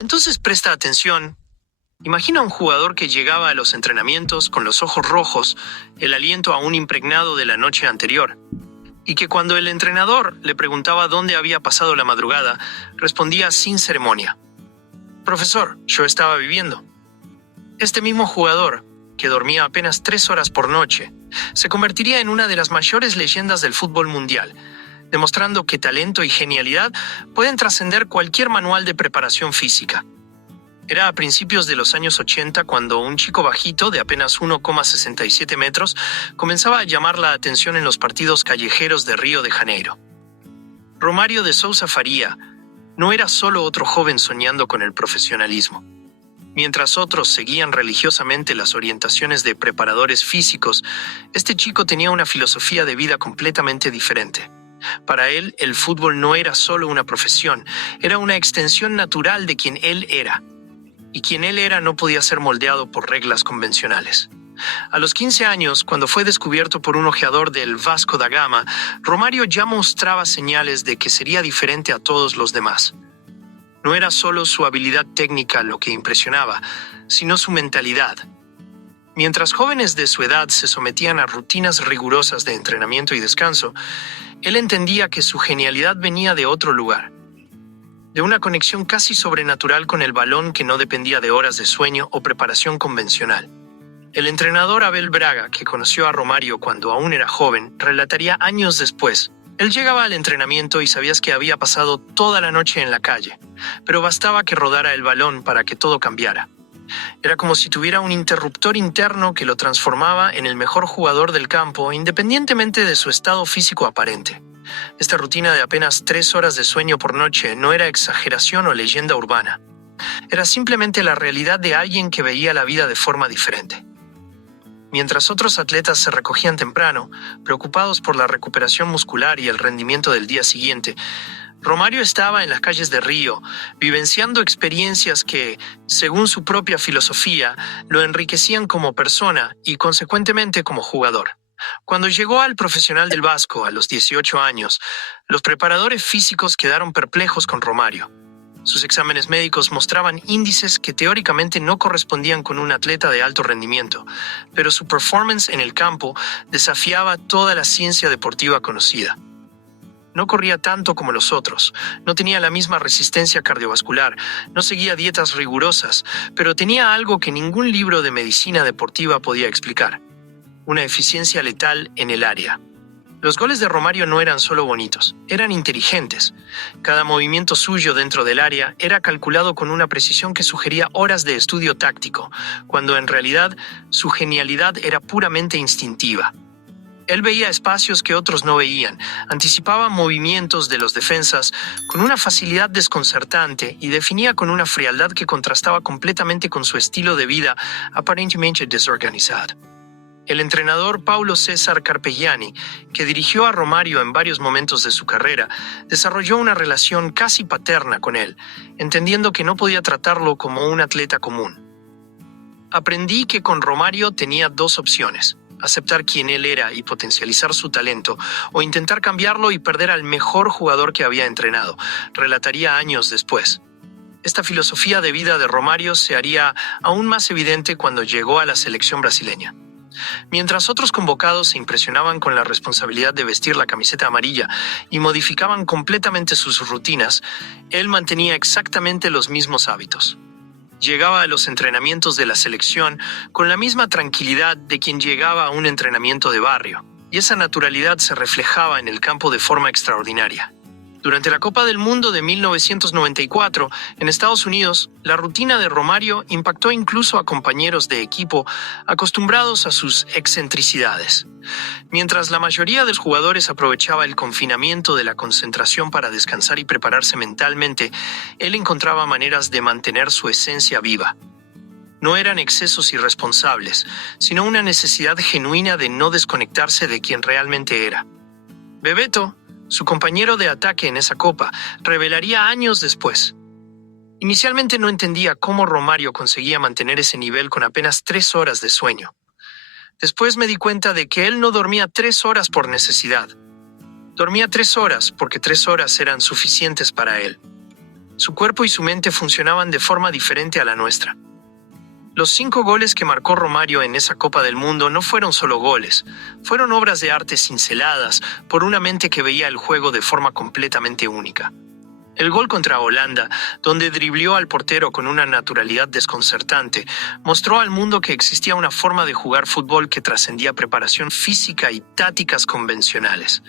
Entonces presta atención. Imagina un jugador que llegaba a los entrenamientos con los ojos rojos, el aliento aún impregnado de la noche anterior, y que cuando el entrenador le preguntaba dónde había pasado la madrugada, respondía sin ceremonia: «Profesor, yo estaba viviendo». Este mismo jugador, que dormía apenas 3 horas por noche, se convertiría en una de las mayores leyendas del fútbol mundial, demostrando que talento y genialidad pueden trascender cualquier manual de preparación física. Era a principios de los años 80 cuando un chico bajito de apenas 1,67 metros comenzaba a llamar la atención en los partidos callejeros de Río de Janeiro. Romário de Sousa Faria no era solo otro joven soñando con el profesionalismo. Mientras otros seguían religiosamente las orientaciones de preparadores físicos, este chico tenía una filosofía de vida completamente diferente. Para él, el fútbol no era solo una profesión, era una extensión natural de quien él era. Y quien él era no podía ser moldeado por reglas convencionales. A los 15 años, cuando fue descubierto por un ojeador del Vasco da Gama, Romário ya mostraba señales de que sería diferente a todos los demás. No era solo su habilidad técnica lo que impresionaba, sino su mentalidad. Mientras jóvenes de su edad se sometían a rutinas rigurosas de entrenamiento y descanso, él entendía que su genialidad venía de otro lugar, de una conexión casi sobrenatural con el balón que no dependía de horas de sueño o preparación convencional. El entrenador Abel Braga, que conoció a Romário cuando aún era joven, relataría años después: él llegaba al entrenamiento y sabías que había pasado toda la noche en la calle, pero bastaba que rodara el balón para que todo cambiara. Era como si tuviera un interruptor interno que lo transformaba en el mejor jugador del campo, independientemente de su estado físico aparente. Esta rutina de apenas 3 horas de sueño por noche no era exageración o leyenda urbana. Era simplemente la realidad de alguien que veía la vida de forma diferente. Mientras otros atletas se recogían temprano, preocupados por la recuperación muscular y el rendimiento del día siguiente, Romário estaba en las calles de Río, vivenciando experiencias que, según su propia filosofía, lo enriquecían como persona y, consecuentemente, como jugador. Cuando llegó al profesional del Vasco a los 18 años, los preparadores físicos quedaron perplejos con Romário. Sus exámenes médicos mostraban índices que teóricamente no correspondían con un atleta de alto rendimiento, pero su performance en el campo desafiaba toda la ciencia deportiva conocida. No corría tanto como los otros, no tenía la misma resistencia cardiovascular, no seguía dietas rigurosas, pero tenía algo que ningún libro de medicina deportiva podía explicar: una eficiencia letal en el área. Los goles de Romário no eran solo bonitos, eran inteligentes. Cada movimiento suyo dentro del área era calculado con una precisión que sugería horas de estudio táctico, cuando en realidad su genialidad era puramente instintiva. Él veía espacios que otros no veían, anticipaba movimientos de los defensas con una facilidad desconcertante y definía con una frialdad que contrastaba completamente con su estilo de vida aparentemente desorganizado. El entrenador Paulo César Carpegiani, que dirigió a Romário en varios momentos de su carrera, desarrolló una relación casi paterna con él, entendiendo que no podía tratarlo como un atleta común. Aprendí que con Romário tenía dos opciones: aceptar quién él era y potencializar su talento, o intentar cambiarlo y perder al mejor jugador que había entrenado, relataría años después. Esta filosofía de vida de Romário se haría aún más evidente cuando llegó a la selección brasileña. Mientras otros convocados se impresionaban con la responsabilidad de vestir la camiseta amarilla y modificaban completamente sus rutinas, él mantenía exactamente los mismos hábitos. Llegaba a los entrenamientos de la selección con la misma tranquilidad de quien llegaba a un entrenamiento de barrio, y esa naturalidad se reflejaba en el campo de forma extraordinaria. Durante la Copa del Mundo de 1994, en Estados Unidos, la rutina de Romário impactó incluso a compañeros de equipo acostumbrados a sus excentricidades. Mientras la mayoría de los jugadores aprovechaba el confinamiento de la concentración para descansar y prepararse mentalmente, él encontraba maneras de mantener su esencia viva. No eran excesos irresponsables, sino una necesidad genuina de no desconectarse de quien realmente era. Bebeto, su compañero de ataque en esa copa, revelaría años después: inicialmente no entendía cómo Romário conseguía mantener ese nivel con apenas 3 horas de sueño. Después me di cuenta de que él no dormía 3 horas por necesidad. Dormía 3 horas porque 3 horas eran suficientes para él. Su cuerpo y su mente funcionaban de forma diferente a la nuestra. Los 5 goles que marcó Romario en esa Copa del Mundo no fueron solo goles, fueron obras de arte cinceladas por una mente que veía el juego de forma completamente única. El gol contra Holanda, donde driblió al portero con una naturalidad desconcertante, mostró al mundo que existía una forma de jugar fútbol que trascendía preparación física y tácticas convencionales.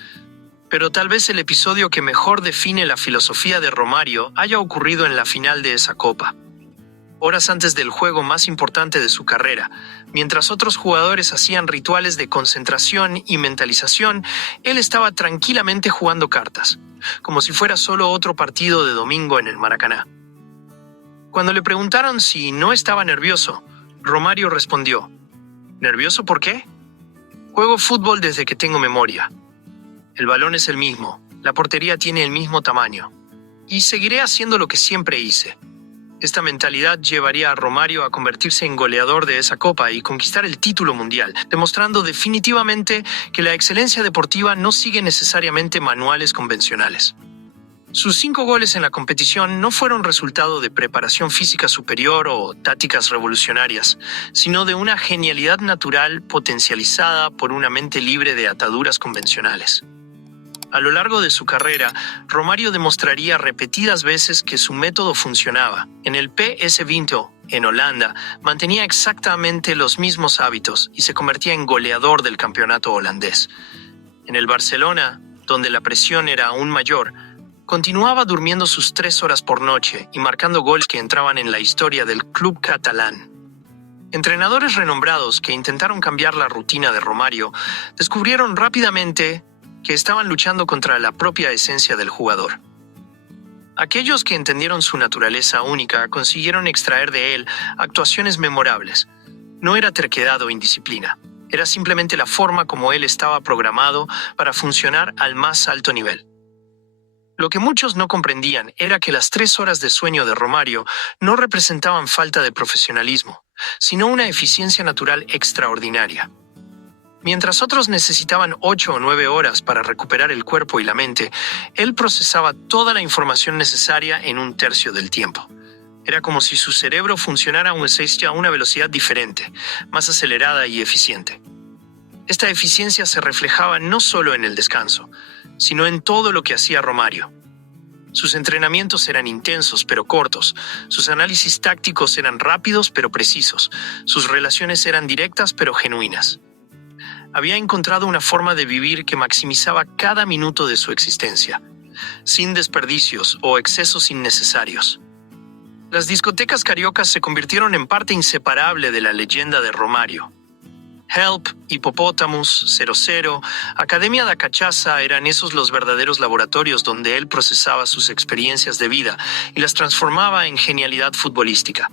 Pero tal vez el episodio que mejor define la filosofía de Romario haya ocurrido en la final de esa Copa. Horas antes del juego más importante de su carrera, mientras otros jugadores hacían rituales de concentración y mentalización, él estaba tranquilamente jugando cartas, como si fuera solo otro partido de domingo en el Maracaná. Cuando le preguntaron si no estaba nervioso, Romario respondió: ¿Nervioso por qué? Juego fútbol desde que tengo memoria. El balón es el mismo, la portería tiene el mismo tamaño, y seguiré haciendo lo que siempre hice. Esta mentalidad llevaría a Romario a convertirse en goleador de esa Copa y conquistar el título mundial, demostrando definitivamente que la excelencia deportiva no sigue necesariamente manuales convencionales. Sus 5 goles en la competición no fueron resultado de preparación física superior o tácticas revolucionarias, sino de una genialidad natural potencializada por una mente libre de ataduras convencionales. A lo largo de su carrera, Romario demostraría repetidas veces que su método funcionaba. En el PSV Eindhoven, en Holanda, mantenía exactamente los mismos hábitos y se convertía en goleador del campeonato holandés. En el Barcelona, donde la presión era aún mayor, continuaba durmiendo sus 3 horas por noche y marcando goles que entraban en la historia del club catalán. Entrenadores renombrados que intentaron cambiar la rutina de Romario descubrieron rápidamente que estaban luchando contra la propia esencia del jugador. Aquellos que entendieron su naturaleza única consiguieron extraer de él actuaciones memorables. No era terquedad o indisciplina, era simplemente la forma como él estaba programado para funcionar al más alto nivel. Lo que muchos no comprendían era que las 3 horas de sueño de Romario no representaban falta de profesionalismo, sino una eficiencia natural extraordinaria. Mientras otros necesitaban 8 o 9 horas para recuperar el cuerpo y la mente, él procesaba toda la información necesaria en 1/3 del tiempo. Era como si su cerebro funcionara a una velocidad diferente, más acelerada y eficiente. Esta eficiencia se reflejaba no solo en el descanso, sino en todo lo que hacía Romario. Sus entrenamientos eran intensos pero cortos, sus análisis tácticos eran rápidos pero precisos, sus relaciones eran directas pero genuinas. Había encontrado una forma de vivir que maximizaba cada minuto de su existencia, sin desperdicios o excesos innecesarios. Las discotecas cariocas se convirtieron en parte inseparable de la leyenda de Romario. Help, Hippopotamus, 00, Academia da Cachaça eran esos los verdaderos laboratorios donde él procesaba sus experiencias de vida y las transformaba en genialidad futbolística.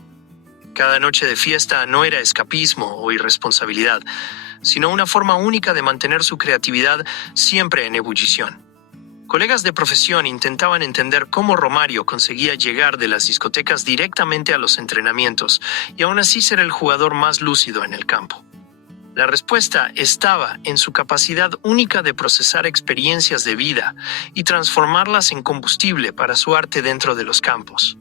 Cada noche de fiesta no era escapismo o irresponsabilidad, sino una forma única de mantener su creatividad siempre en ebullición. Colegas de profesión intentaban entender cómo Romario conseguía llegar de las discotecas directamente a los entrenamientos y aún así ser el jugador más lúcido en el campo. La respuesta estaba en su capacidad única de procesar experiencias de vida y transformarlas en combustible para su arte dentro de los campos.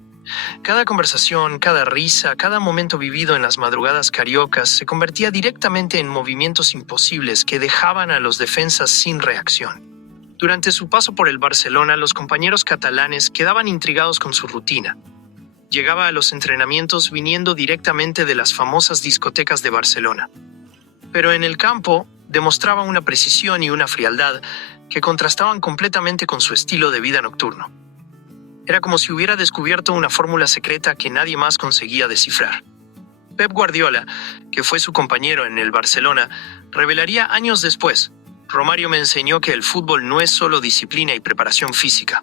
Cada conversación, cada risa, cada momento vivido en las madrugadas cariocas se convertía directamente en movimientos imposibles que dejaban a los defensas sin reacción. Durante su paso por el Barcelona, los compañeros catalanes quedaban intrigados con su rutina. Llegaba a los entrenamientos viniendo directamente de las famosas discotecas de Barcelona. Pero en el campo demostraba una precisión y una frialdad que contrastaban completamente con su estilo de vida nocturno. Era como si hubiera descubierto una fórmula secreta que nadie más conseguía descifrar. Pep Guardiola, que fue su compañero en el Barcelona, revelaría años después: Romario me enseñó que el fútbol no es solo disciplina y preparación física.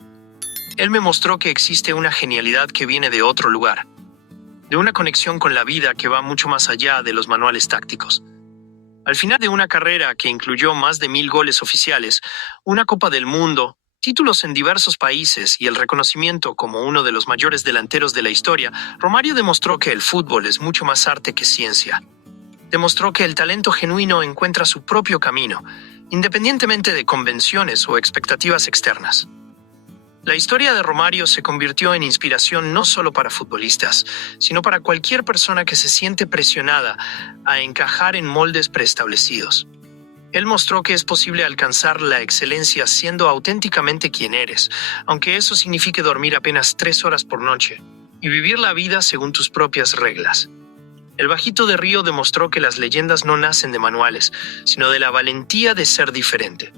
Él me mostró que existe una genialidad que viene de otro lugar, de una conexión con la vida que va mucho más allá de los manuales tácticos. Al final de una carrera que incluyó más de 1000 goles oficiales, una Copa del Mundo, títulos en diversos países y el reconocimiento como uno de los mayores delanteros de la historia, Romario demostró que el fútbol es mucho más arte que ciencia. Demostró que el talento genuino encuentra su propio camino, independientemente de convenciones o expectativas externas. La historia de Romario se convirtió en inspiración no solo para futbolistas, sino para cualquier persona que se siente presionada a encajar en moldes preestablecidos. Él mostró que es posible alcanzar la excelencia siendo auténticamente quien eres, aunque eso signifique dormir apenas 3 horas por noche, y vivir la vida según tus propias reglas. El Bajito de Río demostró que las leyendas no nacen de manuales, sino de la valentía de ser diferente.